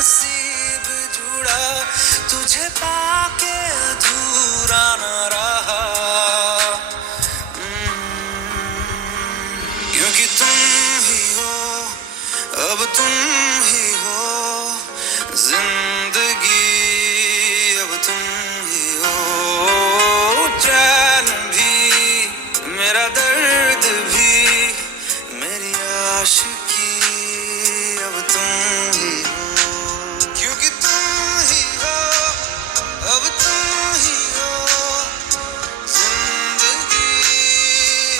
नसीब जुड़ा तुझे पाके अधूरा न रहा। क्योंकि तुम ही हो, अब तुम ही हो जिंदगी, अब तुम ही हो चैन भी, मेरा दर्द भी, मेरी आशिकी, अब तुम ही हो। क्योंकि तुम ही हो, अब तुम ही हो जिंदगी,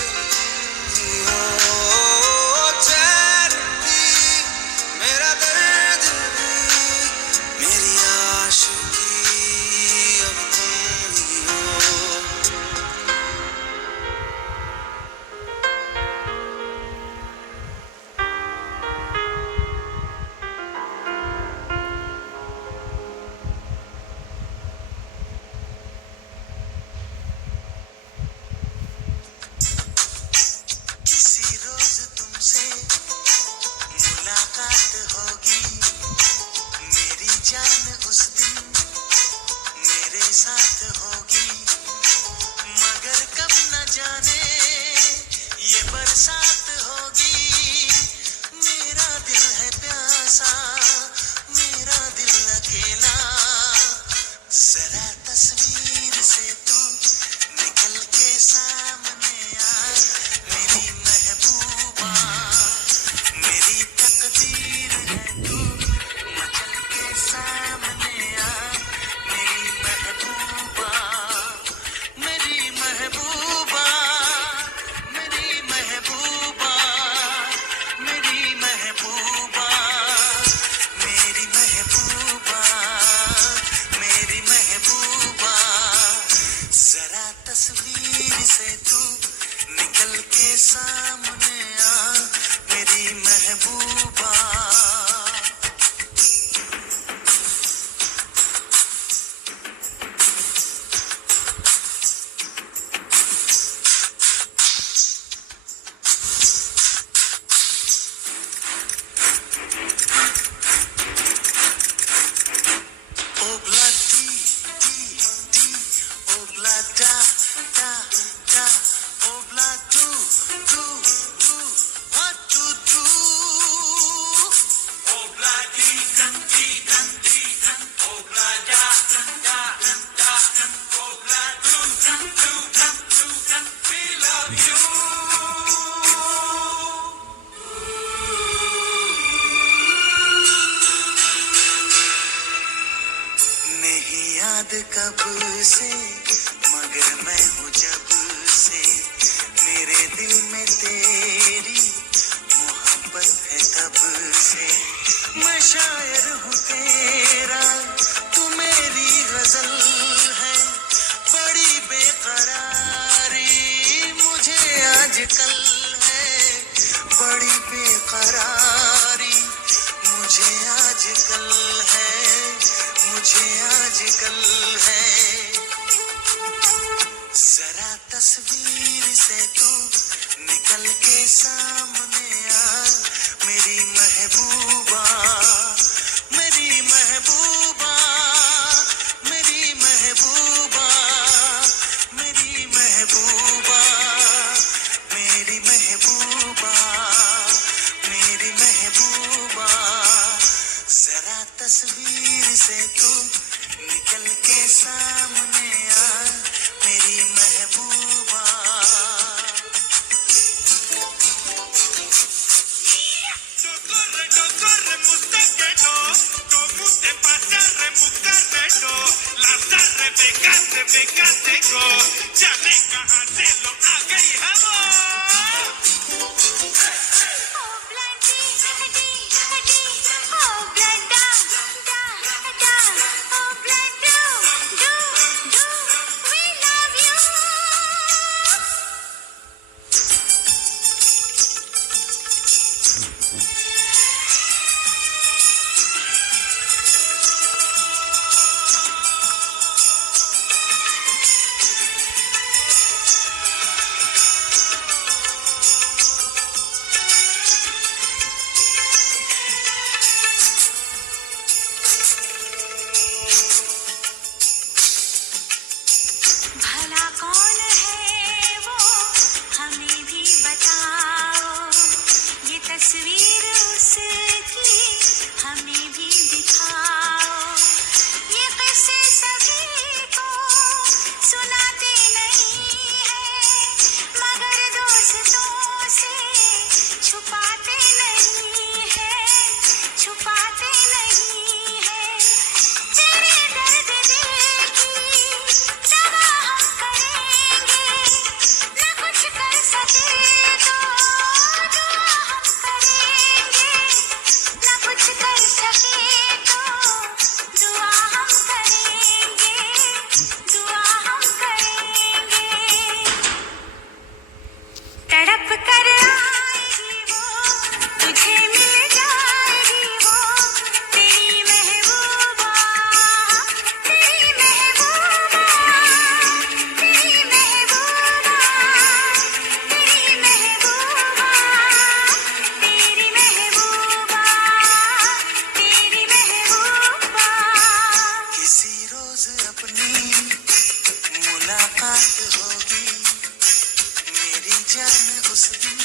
अब तुम ही हो चैन भी, मेरा दर्द भी, मेरी आशिकी, अब तुम ही हो। किसी रोज तुमसे मुलाकात होगी, मेरी जान उस दिन मेरे साथ होगी, मगर कब न जाने ये बरसात होगी। मेरा दिल है प्यासा, मेरा दिल अकेला, जरा तस्वीर से तू निकल के सामने आ, मेरी महबूबा, मेरी तकदीर है तू, मचल के सामने आ, मेरी महबूबा, मेरी महबूबा, मेरी महबूबा, मेरी महबूबा, मेरी महबूबा, मेरी महबूबा, जरा तस्वीर से तू निकल के सामने आ, मेरी महबूबा। Obla di, obla da, obla do, what to do? Obla di, obla da, obla do, we love you. नहीं याद कब से, मगर मैं हूँ जब से, मेरे दिल में तेरी मोहब्बत है तब से। मैं शायर हूँ तेरा, तू मेरी गजल है, बड़ी बेकरारी मुझे आजकल है, बड़ी बेकरारी मुझे आजकल है, मुझे आजकल है। जरा तस्वीर से तू निकल के सामने आ, मेरी महबूबा, मेरी महबूबा, मेरी महबूबा, मेरी महबूबा, मेरी महबूबा, मेरी महबूबा, जरा तस्वीर से तू निकल के सामने आ, मेरी महबूबा। Corre, mustaqueto, como te pasa, remucarreto, lanzarre, pegate, go, ya me cajaselo, a gay जाने उस दिन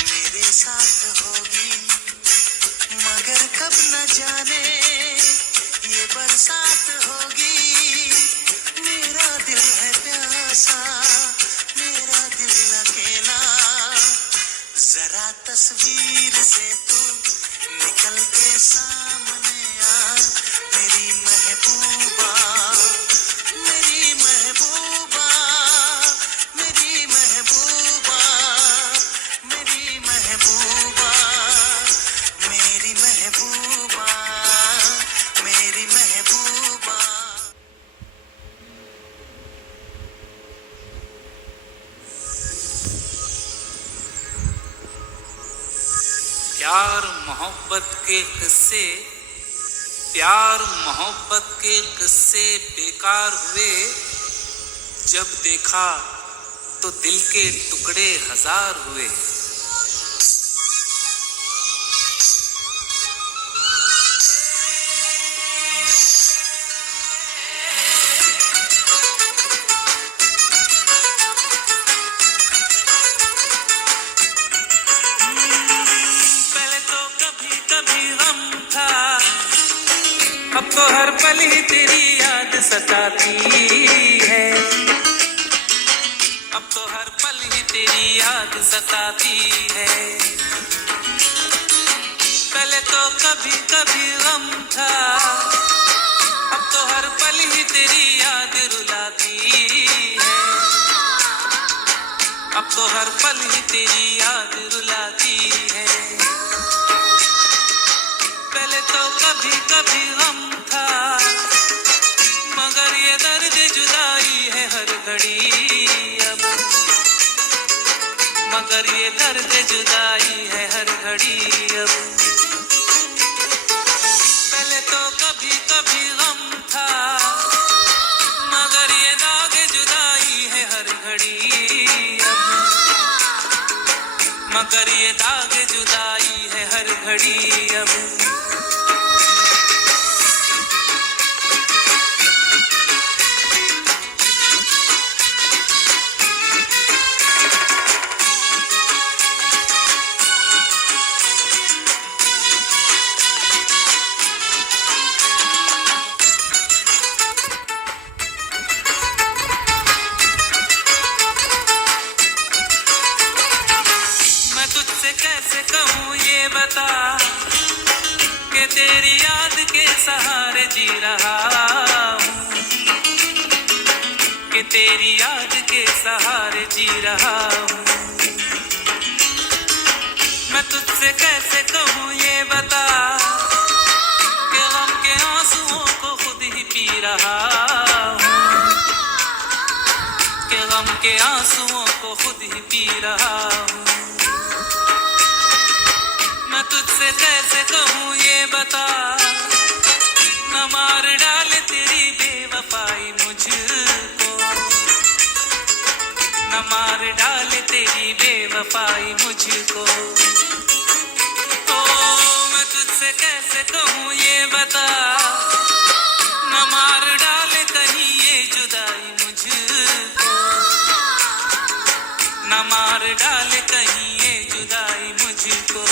मेरे साथ होगी, मगर कब न जाने ये बरसात होगी। मेरा दिल है प्यासा, मेरा दिल अकेला, जरा तस्वीर से तू निकल के सामने आ, मेरी महबूबा, मेरी महबूबा, मेरी महबूबा, मेरी महबूबा, मेरी महबूबा, मेरी महबूबा। प्यार मोहब्बत के किस्से, प्यार मोहब्बत के किस्से बेकार हुए। जब देखा तो दिल के टुकड़े हजार हुए। अब तो हर पल ही तेरी याद सताती है, अब तो हर पल ही तेरी याद सताती है। पहले तो कभी कभी गम था, अब तो हर पल ही तेरी याद रुलाती है, अब तो हर पल ही तेरी याद रुलाती है। पहले तो कभी कभी गम था, मगर ये दर्द जुदाई है हर घड़ी अब, मगर ये दर्द जुदाई है हर घड़ी अब। पहले तो कभी कभी गम था, मगर ये दाग जुदाई है हर घड़ी अब, मगर ये दाग जुदाई है हर घड़ी अब। कैसे कहूँ ये बता कि तेरी याद के सहारे जी रहा हूँ, कि तेरी याद के सहारे जी रहा हूँ। मैं तुझसे कैसे कहूँ ये बता कि गम के आंसुओं को खुद ही पी रहा हूँ, कि गम के आंसुओं को खुद ही पी रहा हूँ। मैं तुझसे कैसे कहूँ ये बता, न मार डाले तेरी बेवफाई मुझको, न मार डाले तेरी बेवफाई मुझको। ओ मैं तुझसे कैसे कहूँ ये बता, न मार डाले कहीं ये जुदाई मुझको, न मार डाले कहीं ये जुदाई मुझको।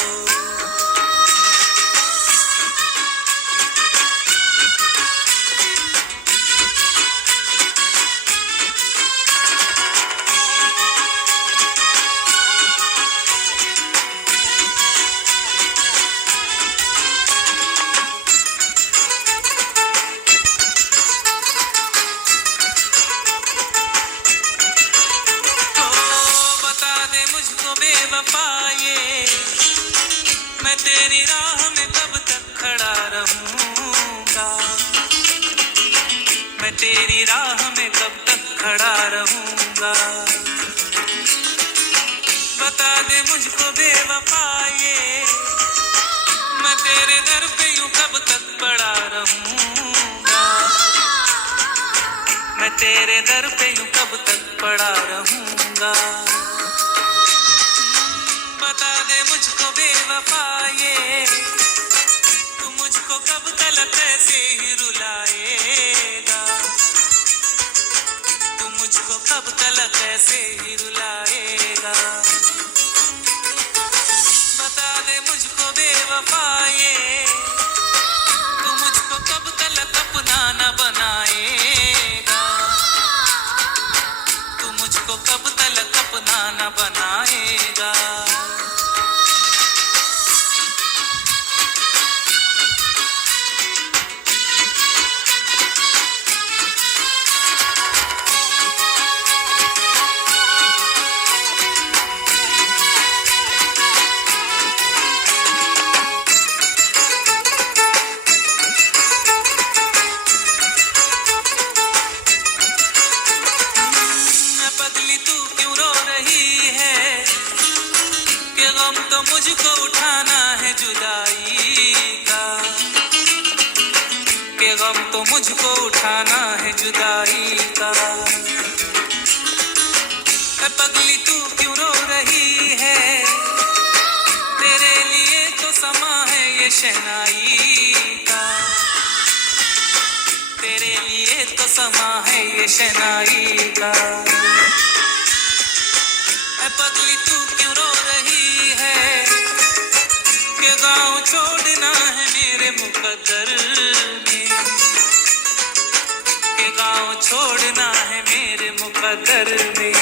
बेवफाए मैं तेरी राह में कब तक खड़ा रहूंगा, मैं तेरी राह में कब तक खड़ा रहूंगा। बता दे मुझको बेवफाए मैं तेरे दर पे यूं कब तक पड़ा रहूंगा, मैं तेरे दर पे यूं कब तक पड़ा रहूंगा। बता दे मुझको बेवफाए तू मुझको कब तलक ऐसे ही रुलाएगा, तू मुझको कब तलक ऐसे ही रुलाएगा। न बनाएगा। पगली तू क्यों रो रही है कि गम तो मुझको उठाना है जुदाई का, कि गम तो मुझको उठाना है जुदाई का। पगली तू क्यों रो रही है, तेरे लिए तो समा है ये शहनाई का, तेरे लिए तो समा है ये शहनाई का। पगली तू क्यों रो रही है कि गाँव छोड़ना है मेरे मुकद्दर में, कि गाँव छोड़ना है मेरे मुकद्दर में।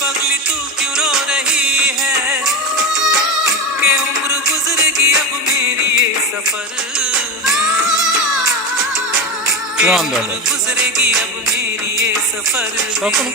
पगली तू क्यों रो रही है कि उम्र गुजरेगी अब मेरी ये सफर में, गुजरेगी अब मेरी ये सफर में।